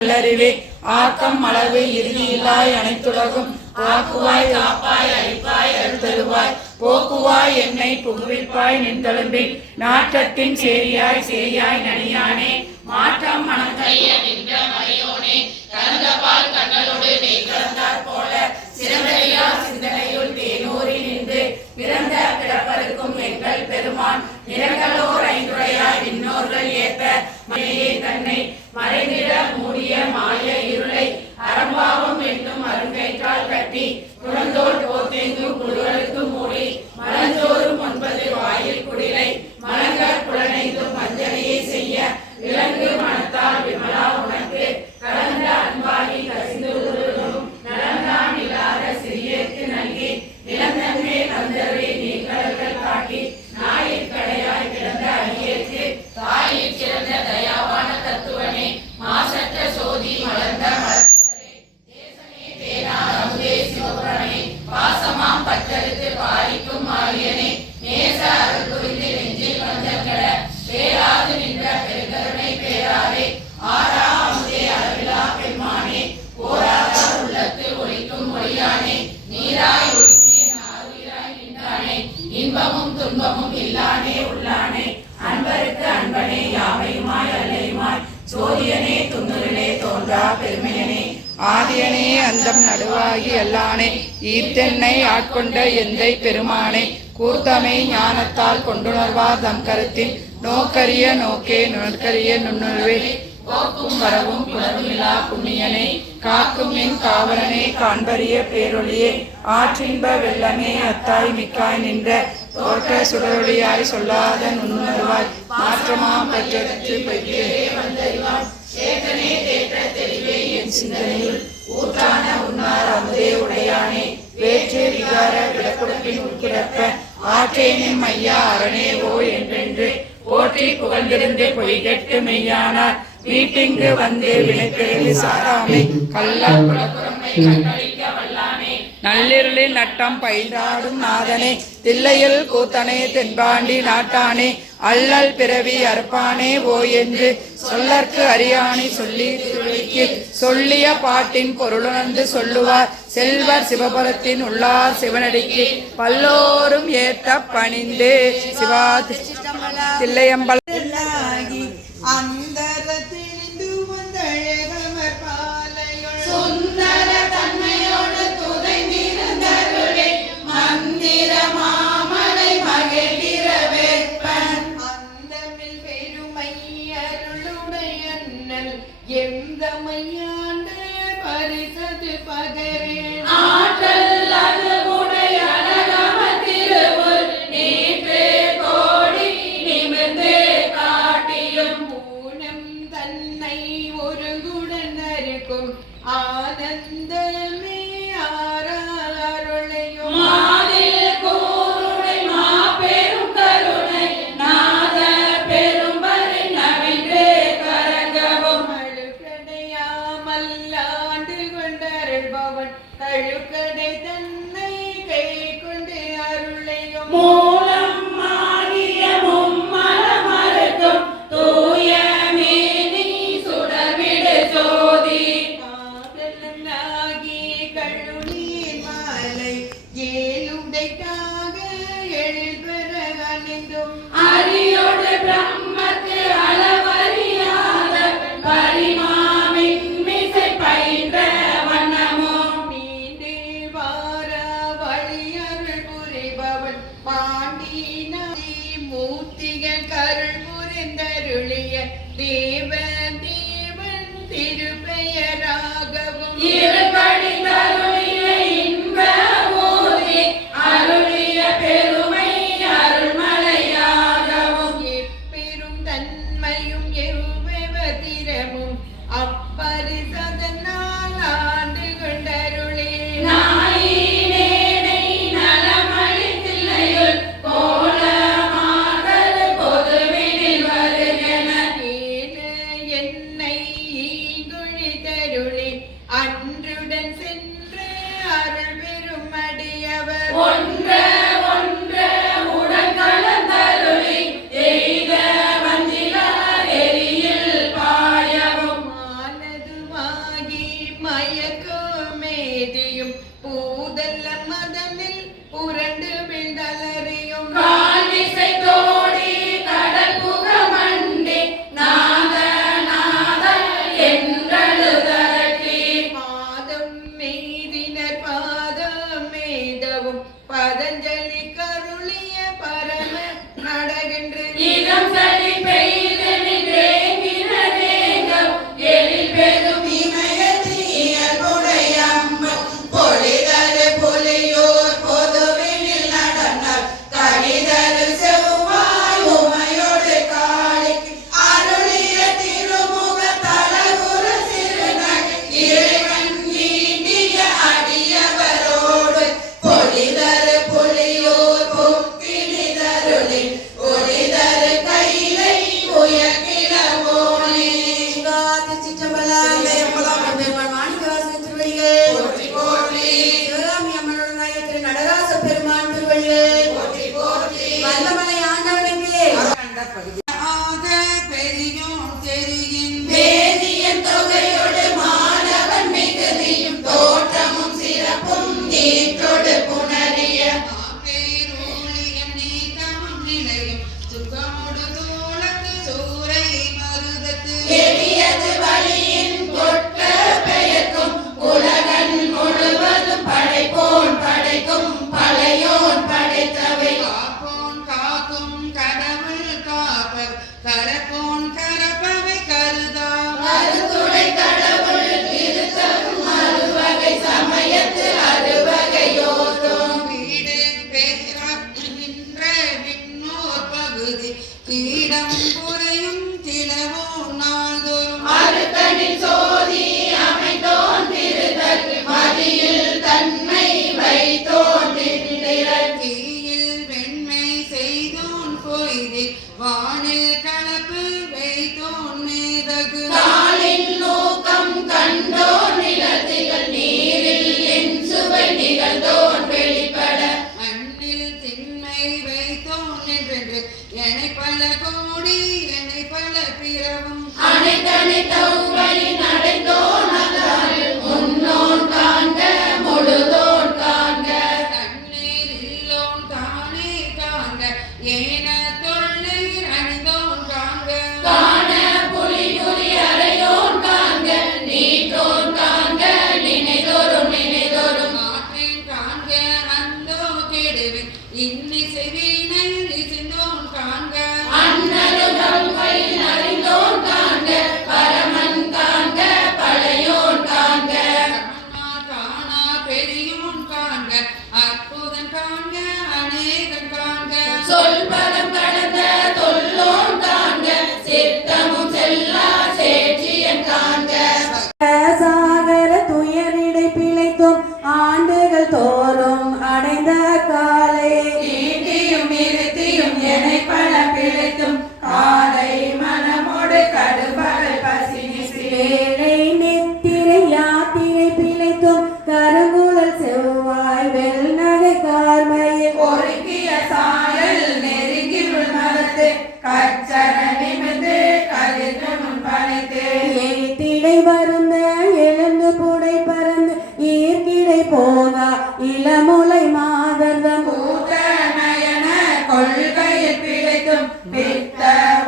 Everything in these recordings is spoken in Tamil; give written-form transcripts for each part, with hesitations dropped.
நல்லறிவே ஆக்கம் அளவு இறுதியில்லாய் அனைத்துலகும் ஆக்குவாய் காப்பாய் அழிப்பாய் அருள்தருவாய் போக்குவாய் என்னை புகுவிப்பாய் நின்றெழும்பில் நாற்றத்தின் சேரியாய் சேரியாய் நனியானே மாற்றம் மனத்தைய நின்ற மறையோனே கலந்தபால் கண்ணலோடு நெய் கலந்தாற் போல சிறந்தறியா சிந்தனையுள் தேனூரி நின்று பிறந்த பிறப்பருக்கும் எங்கள் பெருமான் நிறங்களோர் ஐந்துடையாய் விண்ணோர்கள் ஏற்ப மலையே தன்னை மறைந்திட மூடிய மாய இருளை அறம்பாவம் என்னும் அருங்கயிற்றால் கட்டி குழந்தோல் போத்தெங்கு குழுகளுக்கு மூடி மலஞ்சோறும் 9 வாயில் குடிலை மலங்கர் புலனைந்தும் மஞ்சனையை செய்ய விலங்கு மனத்தால் விமலா உனக்கு கலந்த அன்பாகி கசிந்து உருளும் நலந்தான் இல்லாத சிறியருக்கு நல்கி நிலந்தன்மே தந்தருளி நீங்களர்கள் காட்டி நாயிற்கடையாய் கிடந்த அடியேற்கு தாயிற் சிறந்த தயாவான தத்துவனே மாசற்ற சோதி மலர்ந்த மலர்த்துவரே தேசனே தேனார் அமுதே சிவபுரனே பாசமாம் பற்றறுத்து பாரிக்கும் ஆரியனே நேச அருள் புரிந்து நெஞ்சில் வஞ்சங்கட பேராது நின்ற பெருகருணை பேராரே ஆரா அமுதே அளவிலா பெருமானே ஓராதார் உள்ளத்து ஒழிக்கும் ஒளியானே நீராய் ஒழுக்கிய நாருயிராய் நின்றானே இன்பமும் துன்பமும் இல்லானே உள்ளானே அன்பருக்கு அன்பனே யாவையுமாய் அல்லையுமாய் சோதியனே துண்ணுரிலே தோன்றா பெருமையனே ஆதியனே அந்தம் நடுவாகி அல்லானே ஈர்த்தென்னை ஆட்கொண்ட எந்தை பெருமானே கூர்த்தமை ஞானத்தால் கொண்டுணர்வார் தம் கருத்தின் நோக்கரிய நோக்கே நுணர்கரிய நுண்ணுணர்வே போக்கும் வரவும் புணர்விலா புண்ணியனே காக்கும் என் காவலனே காண்பரிய பேரொழியே ஆற்றின்ப வெள்ளமே அத்தாய் மிக்காய் நின்ற தோற்ற சுடரொளியாய் சொல்லாத நுண்ணுணர்வாய் மாற்றமாம் பெற்றெடுத்து பெற்றே வந்தறிவான் ஏற்றனே தேற்ற தெளிவே என் சிந்தனையுள் ஊற்றான உன்னார் அமுதே உடையானே வேற்று விகார விளக்குடப்பின் உட்கிடப்ப ஆற்றேனின் மையா அரணே ஓ என்றென்று போற்றி புகழ்ந்திருந்து பொய்கெட்டு மெய்யானார் வீட்டிங்கு வந்து வினைப்பிறகு சாராமை கல்லால் புலப்புறமை கண்டளிக்க வல்லானே நள்ளிருளில் நட்டம் பயின்றாடும் நாதனே தில்லையில் கூத்தனே தென்பாண்டி நாட்டானே அல்லல் பிறவி அறுப்பானே ஓ என்று சொல்லற்கு அறியானி சொல்லி துளிக்கு சொல்லிய பாட்டின் பொருளுணர்ந்து சொல்லுவார் செல்வர் சிவபுரத்தின் உள்ளார் சிவனடிக்கு பல்லோரும் ஏற்ற பணிந்து சிவா தில்லையம்பல சுந்தர தன்மையோடு துதைந்திருந்தருளே மந்திர மாமலை மகிழ்கிற வேற்பன் அந்தமில் பெருமை அருளுடைய அண்ணல் எந்தமையாண்ட பரிசது பகரே ஆற்றல் அது உடைய அழகம திருவுள் நீற்று கோடி நிமிர்ந்து காட்டியும் ஊனம் தன்னை ஒரு குடன் அருக்கும் ஆனந்தமே ஆராருளையும் மாதில் கூருடை மாபெரும் கருணை நாத பெரும்பரை நவின்று கரங்கவும் அழுக்கடையாமல் ஆண்டு கொண்டருள்பவன் தழுக்கடை தன்னை கை கொண்டு அருளையும் மூலம் மாறிய மும்மலம் மறுக்கும் தூய மேனி சுடர்விடு சோதி கழுநீர் மாலை ஏழுடைக்காக எழில்பெற அணிந்தும் அரியோடு பிரம்மத்து அளவறியாத பரிமாமின் மிசை பயின்ற வண்ணமும் மீண்டு வார வழியருள் புரிபவன் பாண்டி நதி மூர்த்திகள் கருள் புரிந்தருளிய தேவ தேவன் திருப்பெயராகவும் இருபடி தருளிய இன்ப ஊதி அருளிய பெருமை அருள்மலையாகவும் எப்பெரும் தன்மையும் எவ்வதிரமும் அப்பரிசதனால் ஆண்டு கொண்டருளே நாயினேனை நலமளித்தில்லையுள் கோலமாதல் பொதுவினில் வருகென என்னை ஈங்குழி தருளே அன்றுடன் சென்று அருள் பெரும் அடியவர் ஒன்ற ஒன்ற உடன் கலந்தருளி எய்த வந்திலார் எரியில் பாயவும் ஆனது மயக்கும் மேதியும் பூதல்ல மதனில் புரண்டு விழ்ந்தலறியும் காலிசை தோடி கடல் புக மண்டி நாத நாத என்றழுதரட்டி பாதம் மெய்தினர் பாதம் மேதவும் பதஞ்சலி கருளிய பரம நடகென்று இளம் சரி பெய்து நின்றேங்கினதேங்கம் எழில் பெரும் இமயத்தியல்புடையம்பம் பொழிதரு புலியூர் பொதுவினில் நடந்தார் கடிதரு செவ்வாய் உமையோடு காளிக்கு அருளிய திருமுக தலகுரு சிறுநகை இறைவன் ஈண்டிய அடியவரோடு பொழிதரு புலியூர் புக்கினிதருளி ஒளிதரு கைலை உயர்கிழவோனே நடராச பெருமான் திருவள்ளுவர் வல்லமலை ஆண்டவனுக்கு பெரியோம் தெரியின் வேதியன் தொகையோடு மாணவன் மிகுதியும் தோற்றமும் சிறப்பும் நீற்றோடு புணரிய பேரூழியம் நீக்கமும் நிலையும் சுகமோடு தோளத்து சூரை மருதத்து எளியது வழியின் கொட்ட பெயர்க்கும் உலகன் முழுவதும் படைப்போன் படைக்கும் பழையோன் படைத்தவை காப்போன் காக்கும் கடவுள் காப்பர் கரப்போன் கரப்பவை கருதா மறுதுடை கடவுள் திருத்தரும் மறுவகை சமயத்து அறுவகையோதும் வீடு பேராற்று நின்ற விண்ணோர் பகுதி கீடம் குறையும் கிளவோ நாள்தோறும் அருக்கனில் சோதி அமைத்தோன் திருதற்கு மதியில் தன்மை வைத்தோன் திரள் தீயில் வெண்மை செய்தோன் பொய்தில் வானில் கலப்பு வைத்தோன் மேதகு நாளின் நோக்கம் கண்டோன் நிலத்திகள் நீரில் என் சுவை நிகழ்ந்தோன் வெளிப்பட மண்ணில் திண்மை வைத்தோன் என்றென்று என்னை பல கோடி என்னை பல பிறவும் அனைத்தனைத்தவுகளின் அடைந்தோன் அதால் முன்னோன் காண்க முழுதோன் காண்க தண்ணீர் இல்லோன் தானே காண்க ஏன தொல்லை அணிந்தோன் காண்க காண புலிபுரி அறையோன் காண்க நீட்டோன் காண்க நினைதோறும் நினைதோறும் காற்றின் காண்க அந்தோ கெடுவின் இன்னிசை வீணை இசைந்தோன் காண்க அன்னருடம் வழியில் அறிந்தோன் காண்க பரமன் காண்க பழையோன் காண்க காணா பெரியோன் காண்க அற்புதன் காண்க அநேகன் காண்க சொல்பதம் கடந்த தொல்லோன் காண்க சித்தமும் செல்லா சேற்றியன் காண்க சாகர துயரிடை பிழைத்தோம் ஆண்டுகள் தோறும் அடைந்த காலை ஈட்டியும் இருத்தியும் எனை பல பிழைத்தும் காலை மனமோடு கடுபடை பசினிசி வேலை நெத்திரை யாத்திரை பிழைத்தோம் கருங்குழல் செவ்வாய் வெல்நகை கார்மையில் ஒருங்கிய சாயல் நெருங்கிருள் மரத்து கச்சர நிமிர்ந்து கதிர்கமுன் பனைத்து எய்திடை வருந்த எழுந்து புடை பறந்து ஈர்க்கிடை போகா இளமுலை மாதர்தம் பூத்த நயன கொள்கையில் பிழைத்தும் பித்த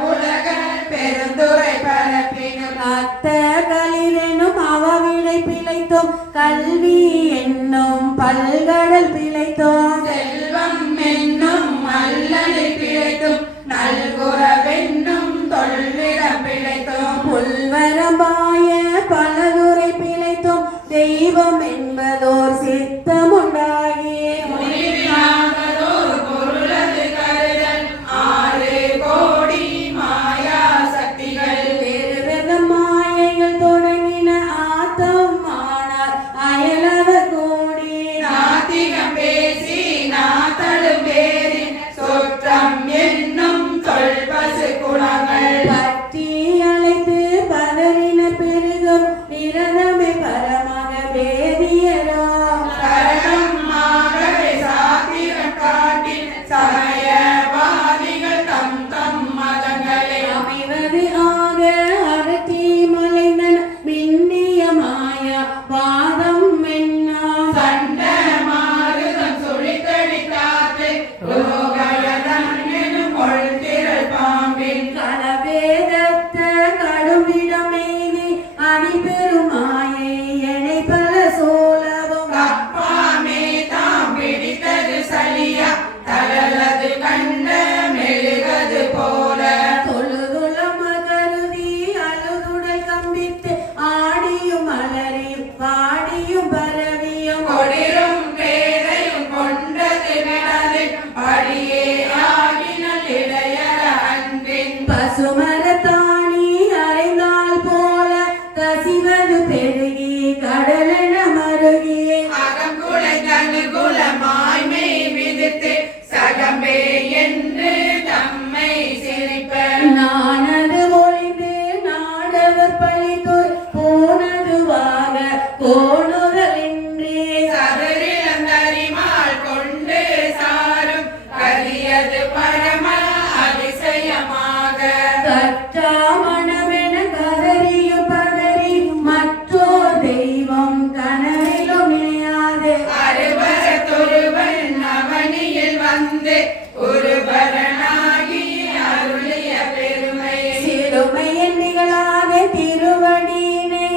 உலக பெருந்துரை பரப்பினும் அத்த களிரெனும் அவவிடை பிழைத்தோம் கல்வி என்னும் பல்கடல் பிழைத்தோம் செல்வம் என்னும் அல்லலில் பிழைத்தும் நல்குறவென்னும் தொல்விடம் பிழைத்தோம் புல்வரம்பாய பலதுரை பிழைத்தோம் தெய்வம் என்பதோர் சித்தமுண்டாகி முனிவியாகதோர் பொருளது கருதல் 6 கோடி மாயா சக்திகள் பெருவெதம் மாயைகள் தொடங்கின ஆத்தம் ஆனார் அயலவர் கோடி நாத்திகம் பேசி நாத்தடும் பேரின் சொற்றம் என்னும் தொல்பசு குணங்கள் பற்றி அழைத்து பதறின பெருகும் விரதமே பரமக வேதிய ஆணி பெருமாயை எனை பல சோழவும் அப்பாமே தாம் பிடித்தது சலியா தளலது கண்ட மெழுகது போல தொழுதுளம் கருதி அழுதுடல் கம்பித்து ஆடியும் அலறியும் பாடியும் பரவியும் கொடிரும் பேரையும் கொண்டது விடது அடியே ஆகினல் இடையற அன்பின் பசுமரத்தாணி அறைந்தால் போல கசிவது பெருகி கடலென மருகி அகங்குலை தனுகுலமாய்மை விதித்து சகமே என்று தம்மை சிரிப்ப நானது ஒளிந்து நாடவர் பழித்தோர் போனதுவாக கோணுதலின்றே சதுரிலந்தரிமால் கொண்டு சாரும் கரியது பரம அதிசயமாக கற்றா மனமென கதறியும் பதறி மற்றோர் தெய்வம் கனவிலும் இணையாது அருவரத்தொருவன் அவனியில் வந்து ஒருவரனாகி அருளிய பெருமை சிறுமையின் நிகழாத திருவடியினை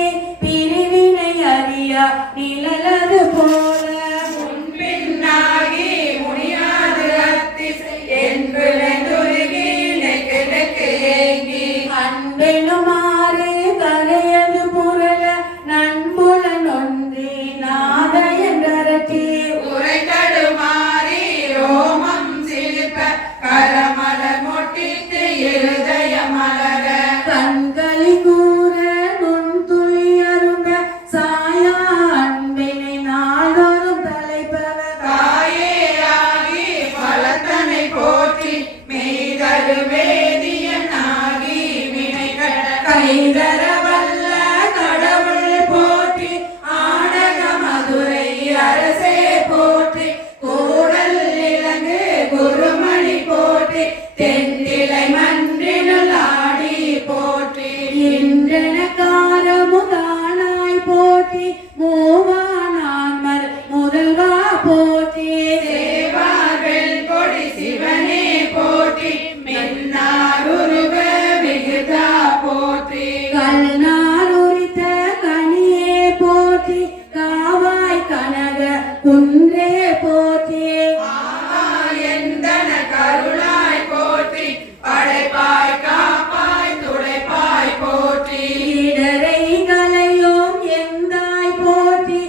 பிரிவினை அறியா நிழலது போல முன்பின்னாகி முடியாது அத்திசை என்புலந்துருகி நெகிழக்கு ஏங்கி அன்பெனுமாறு கரையது புரள நண்புலன் ஒன்றி நாத என்றரட்டி உரை தடுமாறி ரோமம் சிலிர்ப்ப கரமலர் மொட்டித்து இருதய மலர கண்களி கூற நுண்துளி அரும்ப சாயா அன்பினை நாடொரும் தலைப்பவர் தாயே ஆகி பலத்தனை போற்றி மெய்தரு வேதியனாகி வினைகட கைதர வல்ல கடவுள் போற்றி ஆடக மதுரை அரசே போற்றி கூடல் இலங்கு குருமணி போற்றி தென்னிலை மன்றினுள் ஆடி போற்றி இன்றென காரமுதானாய் போற்றி மூவானான்மர் முதல்வா போற்றி தேவார்கள் கொடி சிவனே போற்றி மென்னாருருவ மிகுதா போற்றி கல்நாள் உரித்த கனியே போற்றி காவாய் கனக குன்றே போற்றி எந்தன கருளாய் போற்றி படைப்பாய் காப்பாய் துடைப்பாய் போற்றி இடரை கலையோம் எந்தாய் போற்றி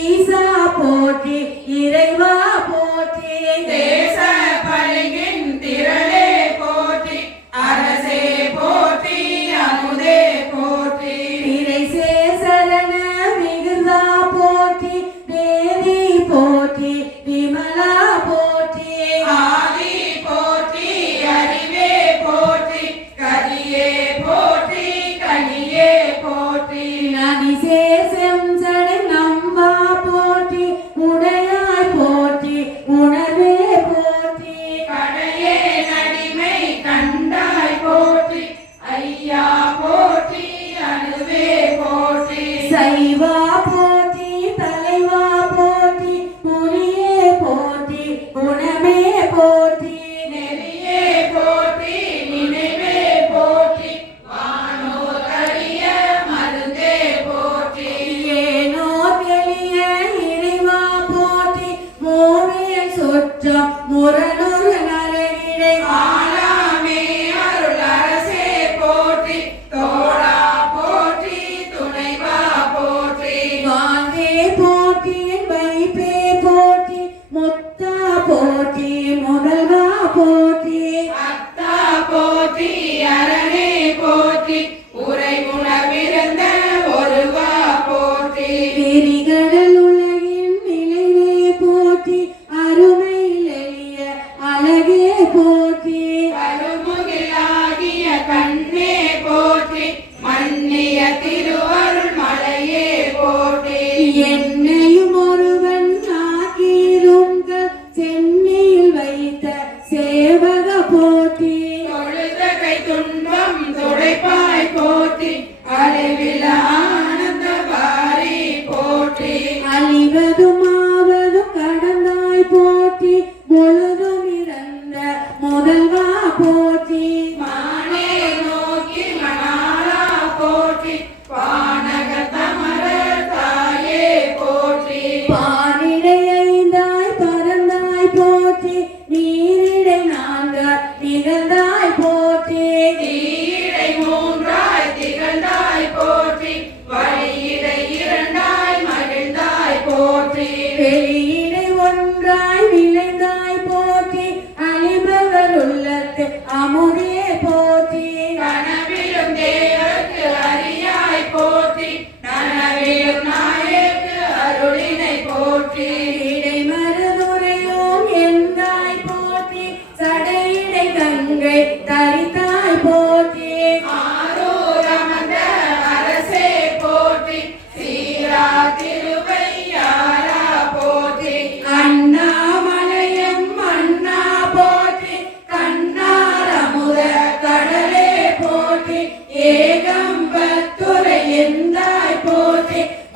ஈசா போற்றி இறைவா போற்றி தேச பலிகின் திரளே போற்றி அரசே போற்றி அமுதே போற்றி இறை சேசரண மிகுதா போற்றி தேவி போற்றி விமலா போற்றி ஆதி போற்றி அறிவே போற்றி கதியே போற்றி கனியே போற்றி நதிசேசம் சடை நம்பா போற்றி உடையாய் போற்றி உணர்வே போற்றி கடையே நடிமை கண்டாய் போற்றி ஐயா போற்றி அணுவே போற்றி சைவா போற்றி தலைவா போற்றி புரியே போற்றி குணமே போற்றி நெறியே போற்றி நினைவே போற்றி வானோர் அறிய மருந்தே போற்றி ஏனோ தெளிய இறைவா போற்றி மூவியல் சுற்றம் முரணொரு நரகிடை ஆளாமே அருள் அரசே போற்றி தோழா போற்றி துணைவா போற்றி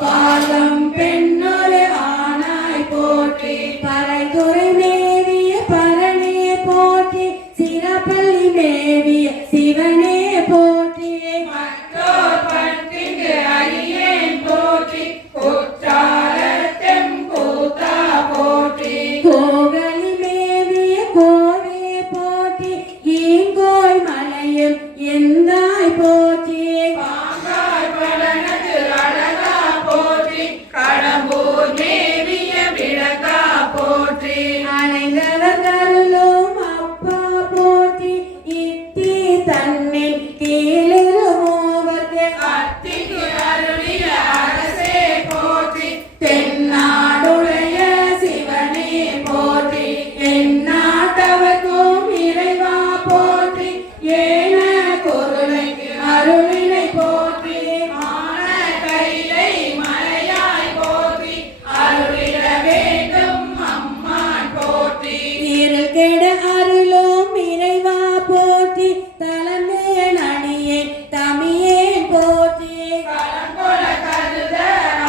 பாதம் பெண்ணொரு ஆனாய் போற்றி பறைதுறை மேவிய பரணே போற்றி சிறப்பள்ளி மேவிய சிவனே போற்றி மற்றோர் பற்றிங்கு அடியேன் போற்றி குற்றாலத்தெம் கூத்தா போற்றி கோகலி மேவிய கோவே போற்றி ஈங்கோய் மலையும் எந்தாய் போற்றி பாங்காய் படனது அழகா போற்றி கடம்பூர் மேவிய விளக்கா போற்றி அனைந்தவர் கருளும் அப்பா போற்றி இத்தி தன்னில் கீழிருமோவர்க்கு அத்திக்கு அருளிய அரசே போற்றி தென்னாடுடைய சிவனே போற்றி எந்நாட்டவர்க்கும் இறைவா போற்றி ஏன குருளைக்கு அருளினை போற்றி மான கைலை மலையாய் போற்றி அருளிட வேண்டும் அம்மான் போற்றி இருள் கெட அருளும் இறைவா போற்றி தலமேல் அணியே தமியே போற்றி கலங்கொள கருத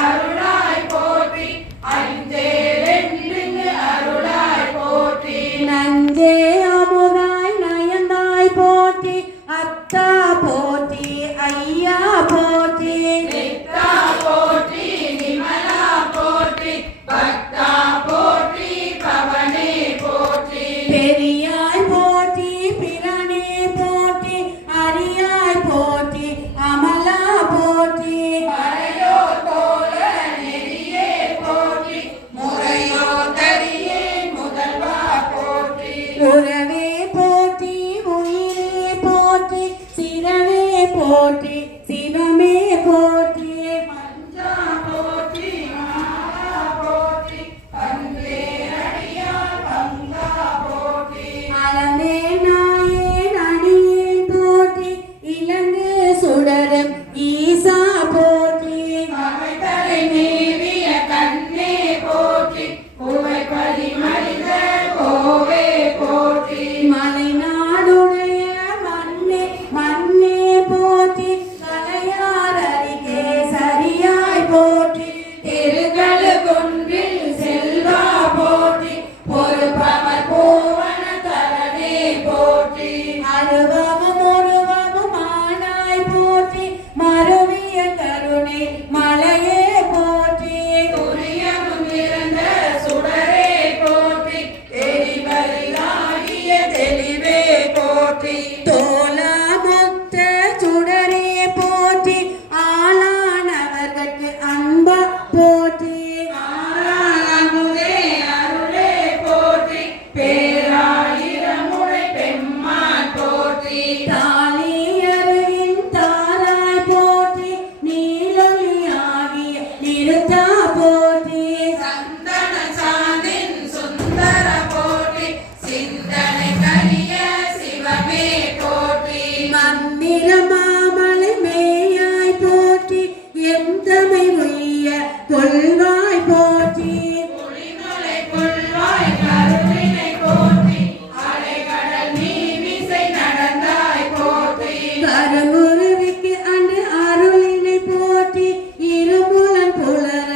அருளாய் போற்றி அஞ்சேலென்றுங்கு அருளாய் போற்றி நஞ்சே அமுதாய் நயந்தாய் போற்றி அத்தா போற்றி ஐயா போற்றி நித்தா போற்றி நிமலா போற்றி பக்தா போற்றி பவனே போற்றி பெரியாய் போற்றி பிரானே போற்றி அரியாய் போற்றி அமலா போற்றி மறையோ தோழ நெறியே போற்றி முறையோ தரியே முதல்வா போற்றி உறவே போற்றி உயிரே போற்றி சிரவே போற்றி சிவமே போற்றி மஞ்சா போற்றி மாலா போற்றி பங்கே அடியார் பங்கா போற்றி அலமே நாயேன் அடியேன் போற்றி இலங்கு சுடரும் ஈசா போற்றி அவைத்தலை மேவிய கண்ணே போற்றி புகைப்பதி மனித கோவே போற்றி மலை நாடுடைய மண்ணே மண்ணே போற்றி கலையார் அருகே சரியாய் போற்றி திருகழு குன்றில் செல்வா போற்றி பொறுப்பவர் பூவன தரனே போற்றி அருவமும் உருவமும் ஆனாய் போற்றி மருவிய கருணை மலையே போற்றி துரியமும் இருந்த சுடரே போற்றி தெரிவரியாகிய தெளிவே போற்றி தோலா முத்த சுடரே போற்றி ஆளானவர்கட்கு அன்பா போற்றி ஆறானமுதே அருளே போற்றி பேராயிரமுறை பெம்மான் போற்றி தாலி அருவின் தாராய் போற்றி நீலொளியாகிய நிறுத்தா போற்றி சந்தன சாந்தின் சுந்தர போற்றி சிந்தனை கரிய சிவமே போற்றி மந்திர மாமலை மேயாய் போற்றி எம் தமை உய்ய கொள்வாய் போற்றி புலிமலை புல்வாய் கருவினை போற்றி அலைகடல் நீமிசை நடந்தாய் போற்றி கருங்குருவிக்கு அன்று அருளினை போற்றி இருமுலன் புலர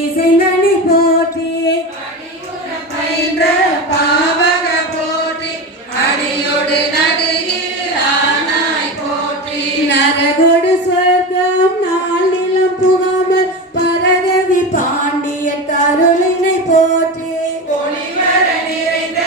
இசைந்தனை போற்றி அடியுறம் பயின்ற பாவக போற்றி அடியோடு நடுகில் ஆனாய் போற்றி நரகொடு சொர்க்கம் நாளிலும் புகாமல் பரகதி பாண்டிய கருளினை போற்றி ஒளிவர நிறைந்த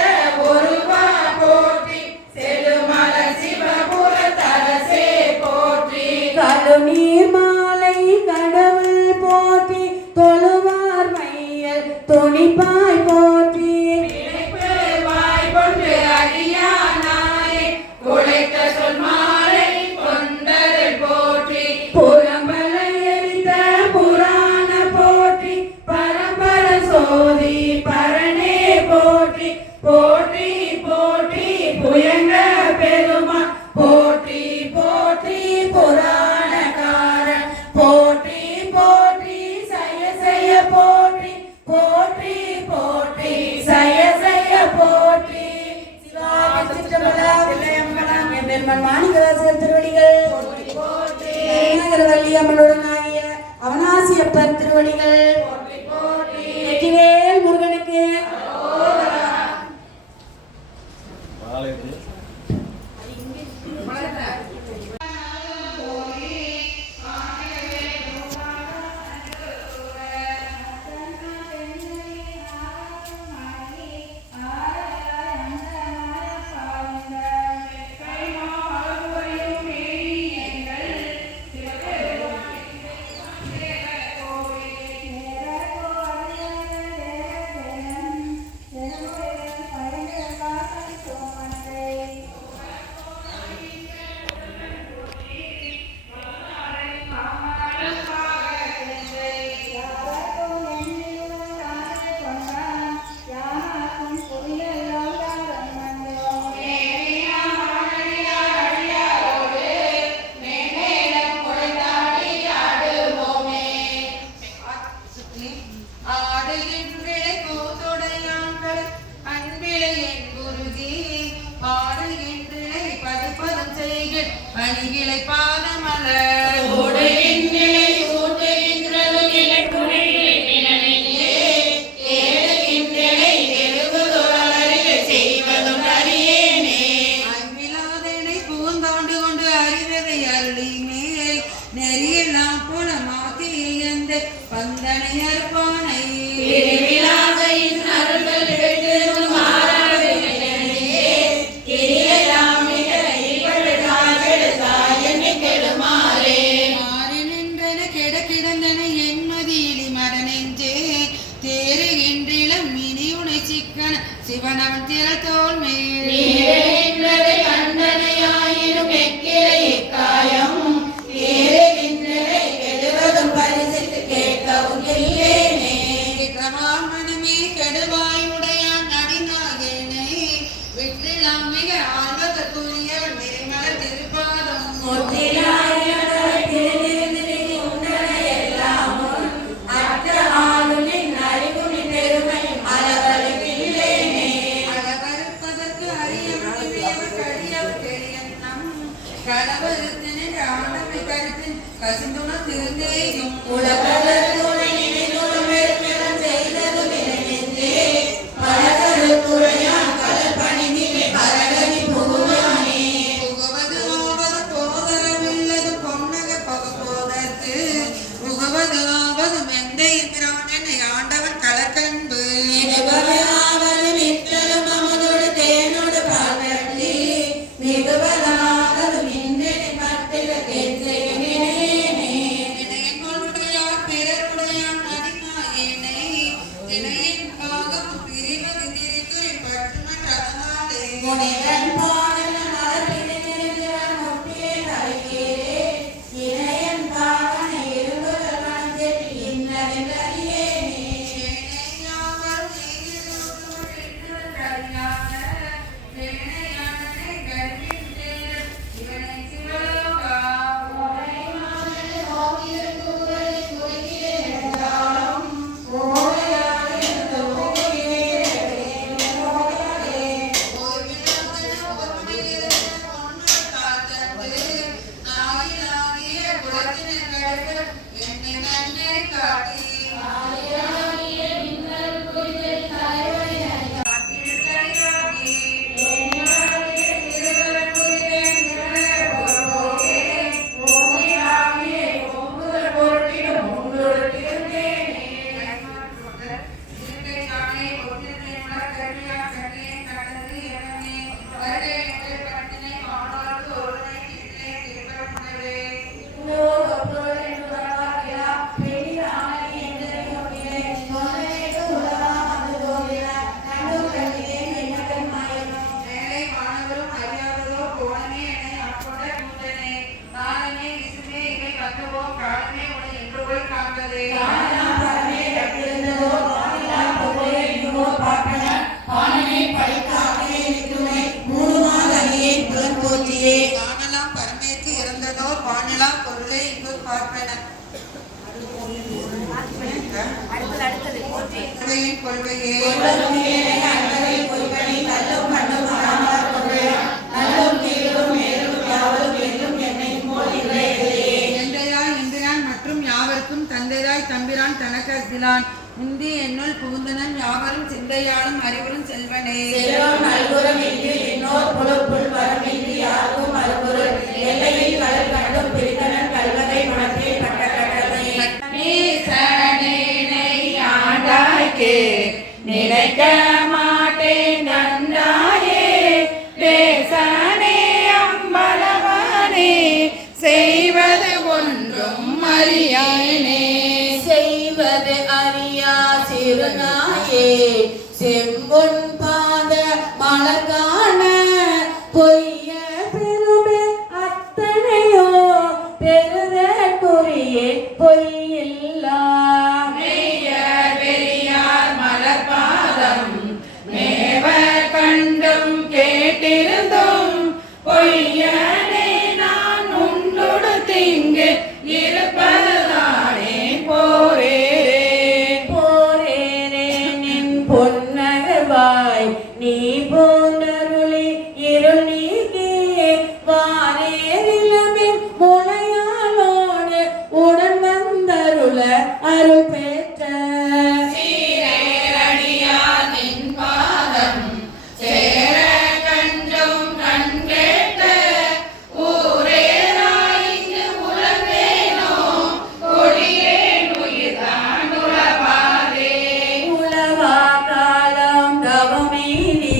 ஒருவா போற்றி செழுமல சிவபுர தரசே போற்றி கழுநீர் மாலை கடவுள் போற்றி தொழுவார் மையல் துணிப்பாய் போற்றி பிழைப்பு வாய் கொண்டு அறியானாயே உழைத்த சொல் மாலை கொண்டருள் போற்றி புறம்பலை எரிந்த புராண போற்றி பரம்பர சோதி பரணே போற்றி போற்றி போற்றி புயங்க பெருமா போற்றி போற்றி புராணக்காரன் போற்றி போற்றி சய சய போற்றி போற்றி போற்றி சய சய போற்றி பெருமாள் மாணிக்கவாசகர் திருவடிகள் நகரவல்லி அம்மனுடன் ஆகிய அவனாசி அவிநாசியப்பர் திருவடிகள் போற்றி போற்றி வெற்றிவேல் முருகனுக்கு பணிகளை பாதமலர் அன்பிலாதனை பூந்தாண்டு கொண்டு அறிவதை அருளி மேல் நெறியெல்லாம் போல மாத்தி எந்த பந்தனை அறுப்பானை சிவனவன் திரள் தோல் மேல் கண்டனையாயினும் எக்கிரை இக்காயம் ஏறுகின்றனை கெடுவதும் பரிசித்து கேட்கவும் இல்லேனே மனமே கெடுவாய் உடையான் அடிநாகேனை விற்றிலாம் மிக ஆழ்வதற்குரியவள் நிறைமலர் திருப்பாதம் கசிந்துண திருந்தேயும் புகவது ஆவது போதரவில்லது பொன்னக பகபோதற்கு புகவது ஆவது மெந்தை இந்திரானனை ஆண்டவன் கலக்கன்பு காணலாம் பரமேற்கு இறந்ததோ பாணலாம் பொருளை இங்கு பார்ப்பன கொள்கையே மற்றும் யாவருக்கும் தந்தை தந்தைதாய் தம்பிரான் தனக்கத்திலான் முந்தி என்னுள் புகுந்தனன் யாவரும் சிந்தையாலும் அறிவரும் செல்வனே செல்வம் நல்குறம் இன்றி இன்னோர் புலப்புள் வரமின்றி யாருக்கும் மறுபொருள் எல்லையில் கடல் கண்டும் பிரித்தனன் கல்வகை மனத்தை கட்ட கடலை ஆண்டாய்க்கே நினைக்க மாட்டேன் நன்றாயே பேசனே அம்பலவானே செய்வது ஒன்றும் அறியானே செய்வது அறியா சிறுநாயே செம்பொன் பாத மலர்காண பொய்ய பெருமை அத்தனையோ பெருதற்குரிய பொய்யில்லா பெரியார் மலர்பாதம் மேவ கண்டும் கேட்டிருந்தும் பொய்யனே நான் உண்டொடு திங்கு இருப்பதானே போரேரே போரேரே நின் பொன்னகவாய் நீ போன்றருளி இருள் நீக்கி வாரேரிலமின் முளையாளோடு உடன் வந்தருள அருள் பெற்ற சீரேரடியார் நின் பாதம் சேர கண்டும் கண் கேட்ட ஊரேராய்ந்து உலகேனோ கொடியேன் உயிர்தான் உளவாதே உளவா காலம் தவமேலி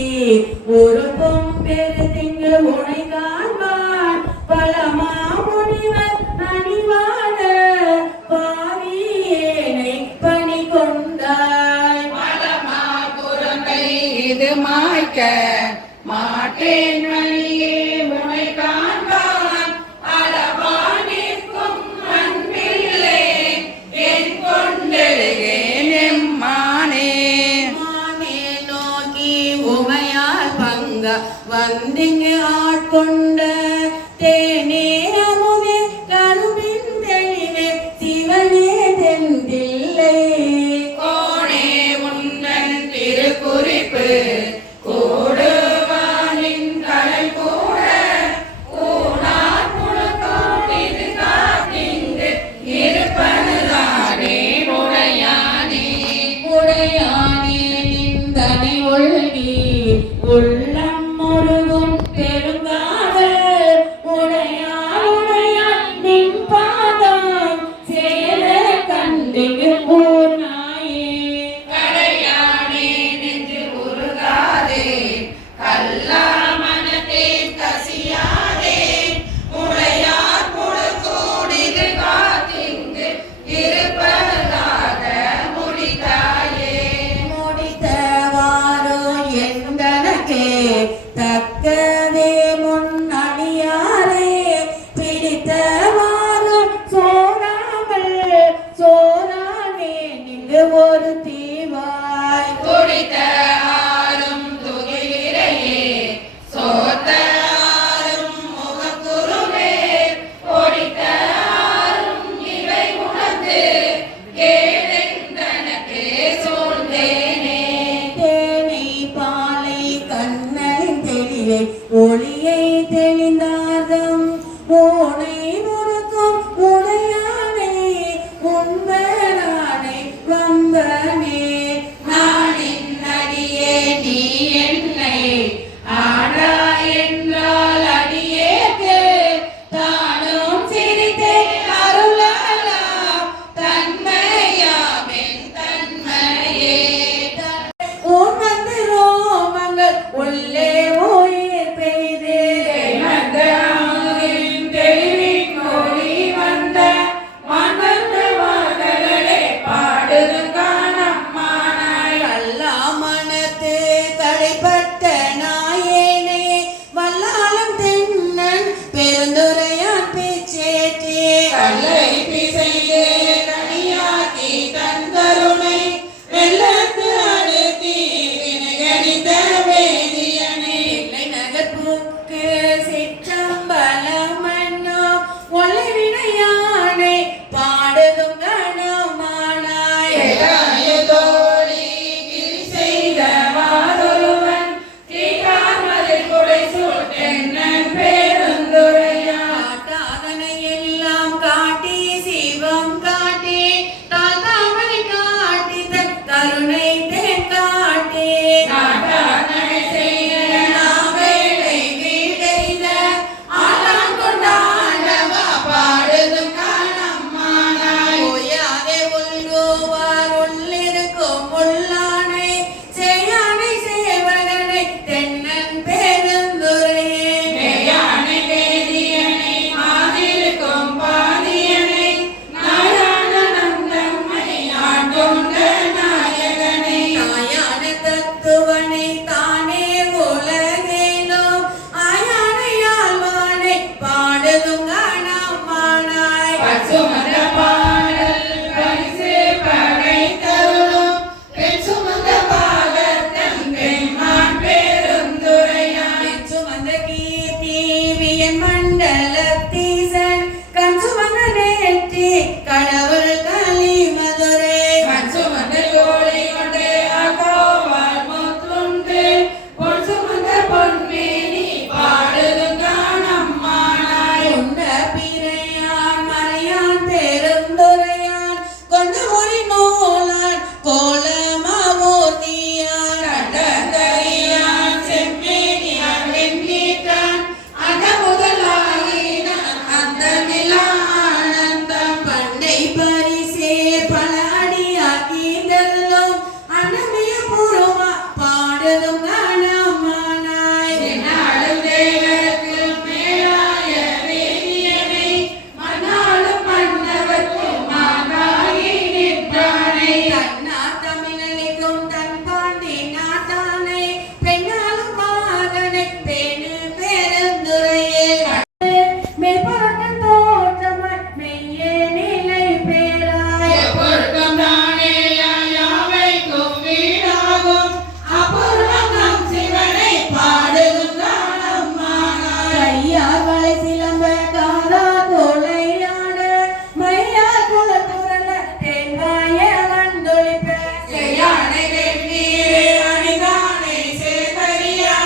ஒரு பொம்பெருதிங்கு உனை காண்பான் பலமா முனிவர் அணிவாட பாவியேனை பணி கொண்டாய் மலமா புறங்கை இது மாய்க்க மாட்டேன் மணியே முனை காண்பான் அளவானிற்கும் அன்பில்லே என் கொண்டெழுகேன் எம்மானே மானே நோக்கி உமையால் பங்க வந்திங்கு ஆட்கொண்ட தேனே அமுதே கருவின் தெளிவே சிவனே தெந்தில்லை கோணே உந்தன் திருக்குறிப்பு கூடுவானின் கடல் கூட ஊனார் புழுக்கும் இது காத்திங்கு இருப்பதுதானே உடையானே உடையானே நிந்தனை ஒழுகி உள்ளம் முருகும் பெருங்காவல் உடையார் உடையார் நின் பாதம் சேர கண்டிங்கு ஊர்நாயே கடையானே நெஞ்சு உருகாதே கல்லா மனத்தே கசியாதே உடையார் புழுக்கூடிது காத்திங்கு இருப்பதாக முடித்தாயே முடித்தவாரோ எந்தனக்கே தக்கதே முன்னணியாரே பிடித்தவாரோ சோறாமல் சோறானே நின்று ஒரு தீவாய் குடித்த ஆறும் துகிலிரையே சோத்த ஆறும் முகக்குருவே பொடித்த ஆறும் இவை உணர்ந்து கேடெந்தனக்கே சூழ்ந்தேனே தேனை பாலை கண்ணன் தெளிவை ஒளியை தெளிந்தார்தம் ஓனை முறுக்கும் உடையானே உண்பனானே வம்பனே நானின் அடியே நீ என்னை ஆடா என்றால் அடியேற்கு தானும் சிரித்தே அருளலாம் தன்மையாமென் தன்மையே உன் வந்து ரோமங்கள் உள்ளே உயிர் பெய்தே வந்த அமுதின் தெளிவின் ஒளி வந்த மணந்த மகளே பாடுது காணம்மானாய் அல்லா மனத்து தடைப்பட்ட நாயேனே வல்லாளம் தென்னன் பெருந்துரையான் பேச்சேற்றே கல்லை பிசைந்தே கனியாக்கி தந்தருணை வெள்ளத்து அடுத்தி வினைகணித்த வேதியனே இல்லை நகர்ப்புக்கு சிற்றம்பலம் மன்னோ ஒளிவினையானை பாடுதும் கணமானாய் ஏகாயதோடி கிரி செய்த வாதொருவன் தீகாமதில் குடை சூட்டென்னன் பேருந்துரையான் காட்டாதனை எல்லாம் காட்டி சிவம் காட்டி கொண்ட நாயகனே தாயான தத்துவனை தானே உலகேனும் ஆயானையாழ்வானை பாடுதும் காணாமானாய் பசுமந்த பாடல் பரிசு படைத்தருளும் பெண் சுமந்த பாகத்தன் பெண்மான் பெருந்துரையான் சுமந்த கீர்த்தி வியன் மண்டலத்தீசன் கண் சுமந்த நேற்றி கடவுள் களி மதுரை கண் சுமந்த கோழி கொண்டு அகோவால் முத்துண்டு பொன் சுமந்த பொன்மேனி பாடுதும் காணம்மானாய் உண்ட பிறையான் மறையான் பெருந்துரையான் கொண்டு மொழி நூலான் கோலமாவூர்த்தியான் கண்டந்தறியான் செம்மேனியான் வெண்ணீற்றான் அந்த முதலாயினான் அந்த நிலா ஆனந்தம் பண்டை பரிசே பல அடியாக்கி தள்ளும் அன்னமிய பூர்வமா பாடுதும் காணாமானாய் என்னாலும் தேவர்க்கு மேலாய வேதியனை மன்னாலும் மன்னவர்க்கும் மாதாகி நின்றானே தன்னா தமிழனைக்கும் தன் பாண்டி நாட்டானை பெண்ணாலும் பாகனை பேணு பெருந்துரையில் மெய்பரக்கன் தோற்றமாய் மெய்யே நிலை பேராய் எப்பொருட்கும் தானே யாவைக்கும் வீடாகும் அப்பொருளும் நம் சிவனை பாடுதும் காணம்மானாய் கையார் வளை சிலம்ப காதா தோளையாட மையார் குலத்துரல தேன்வாய கண்டொழிப்ப செய்யானை வெண்ணீரே அணிதானை சேகரியா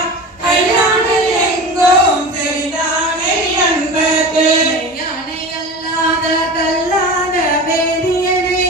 கையானை எங்கும் தெரிந்தானை அன்பர்க்கு யானை அல்லாத கல்லாத வேதியனே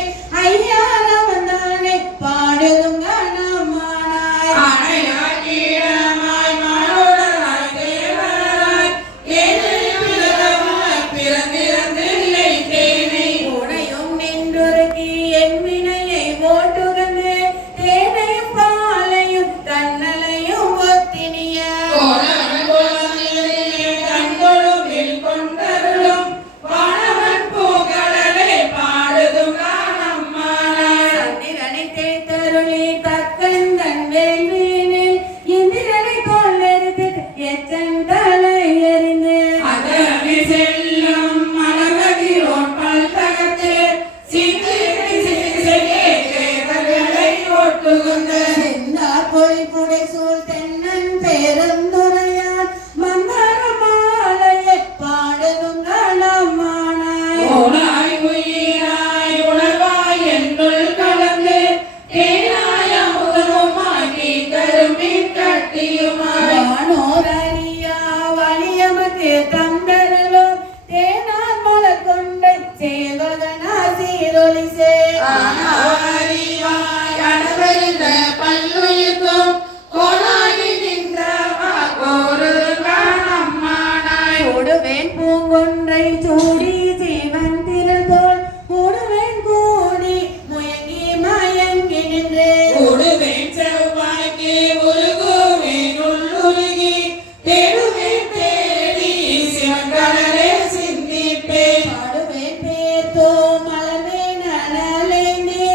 ஐயார வந்தானே பாடுதும் காணாமானாய் ஆணையாய் கீழமாய் மானுடராய் தேவராய் ஏழை பிறந்தமாய் பிறந்திருந்து நிலைத்தேனை உனையும் நின்றுருகி என் வினையை ஓட்டுகந்து தேனையும் பாலையும் தன்னலையும் ஒத்தினிய கோலன கோலத்திலே கண்கொழும்பில் கொண்டருளும் வானவன் பூங்கடலை பாடுதும் காணம்மானாய் சந்திரனை தேய்த்தருளி தக்கந்தன் வேள்வியினில் இந்திரனை கொல்லெடுத்து எச்சந்தலை எறிந்து அதனை செல்லும் மலர்கதிரோன் பல்தகத்து சிந்திரி சிறிசெயே தேவர்களை ஒட்டுகுந்த செந்தார் பொழிப்புடை சூழ் தென்னன் பெருந்துரையான் மந்தர மாலையை பாடுதும் காணாமானாய் ஓனாய் உயிராய் உணர்வாய் என்னுள் கலந்து தேனாய் அமுதமுமாகி கரும்பின் கட்டியுமாய் வானோரறியா வலியமக்கு தந்தரலும் தேனார் மலர் கொண்டை சேவகனா சீரொலி சே ஆனாரிவாய் அடவெறிந்த பல்லுயிர்க்கும் கோலாகி நின்றவா கோருதும் காணம்மானாய் கூடுவேன் பூங்கொன்றை சூடி ஜீவன் திருதோள் கூடுவேன் கூடி முயங்கி மயங்கி நின்று கூடுவேன் செவ்வாய்க்கு உருகுவேன் உள்ளுருகி தேடுவேன் தேடி சிவன்கடலே சிந்திப்பேன் பாடுவேன் பேர்த்தோ மலர்வேன் அனலேந்தி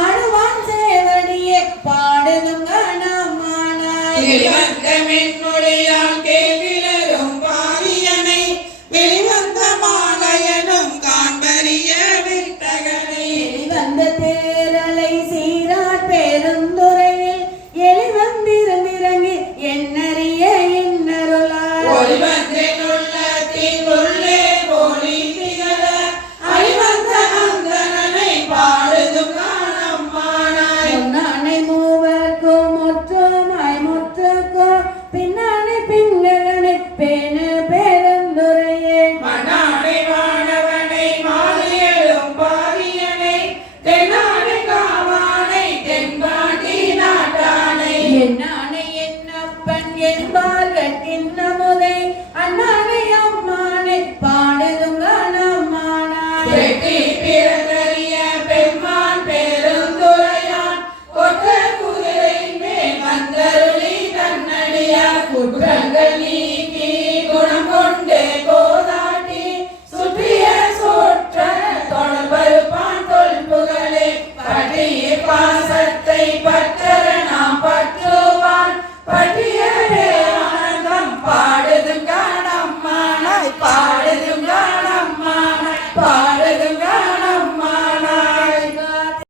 ஆடுவான் சேவடியே பாடுதும் காணாமானாய் வெளிவந்த மென்மொழியால் கேள்விலரும் பாவியனை வெளிவந்த மாலையனும் காண்பறிய விட்டகனை வெளிவந்த தேரலை சீரார் பெருந்துரையில் எளிவந்திருந்திறங்கி என்னறிய இன்னருளாய் ஒளிவந்தேன் உள்ளத்தின் உள்ளே ஒளி திகழ அழிவந்த அந்தணனை பாடுதும் காணம்மானாய் முன்னானை மூவர்க்கும் முற்றுமாய் முற்றுக்கும் பின்னானை பின்னகனை பேணு பெருந்துரையே மண்ணாடை வானவனை மாறியலும் பாரியனை தென்னாடை காவானை தென்பாண்டி நாட்டானை என்னானை என்னப்பன் என்பார்கள் கிண்ணமுதை அண்ணானை அம்மானை பாடுதும் காணாமானாய் வெட்டி பிறந்தறிய பெம்மான் பெருந்துரையான் கொற்ற குதிரை மேல் வந்தருளி தன்னடியார் குற்றங்கள் நீக்கி குணம் கொண்ட